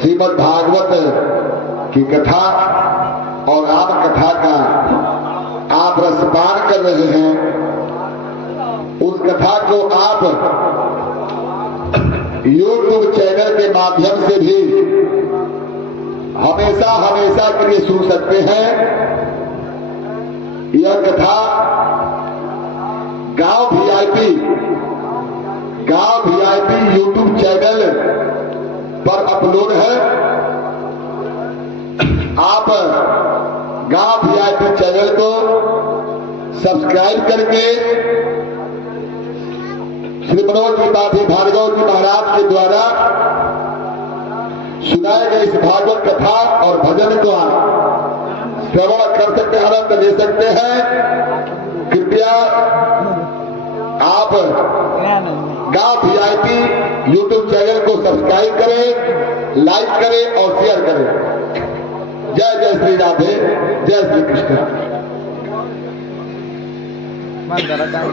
श्रीमद् भागवत की कथा और राम कथा का आप रसपान कर रहे हैं। उस कथा को आप YouTube चैनल के माध्यम से भी हमेशा हमेशा के लिए सुन सकते हैं। यह कथा गांव VIP YouTube चैनल पर अपलोड है। आप गांव VIP चैनल को सब्सक्राइब करके श्री मनोज त्रिपाठी भार्गव जी महाराज के द्वारा सुनाए गए इस भागवत कथा और भजन को श्रवण कर सकते हैं, आनंद ले सकते हैं। कृपया आप गांव VIP YouTube चैनल को सब्सक्राइब करें, लाइक करें और शेयर करें। जय जय श्री राधे, जय श्री कृष्ण।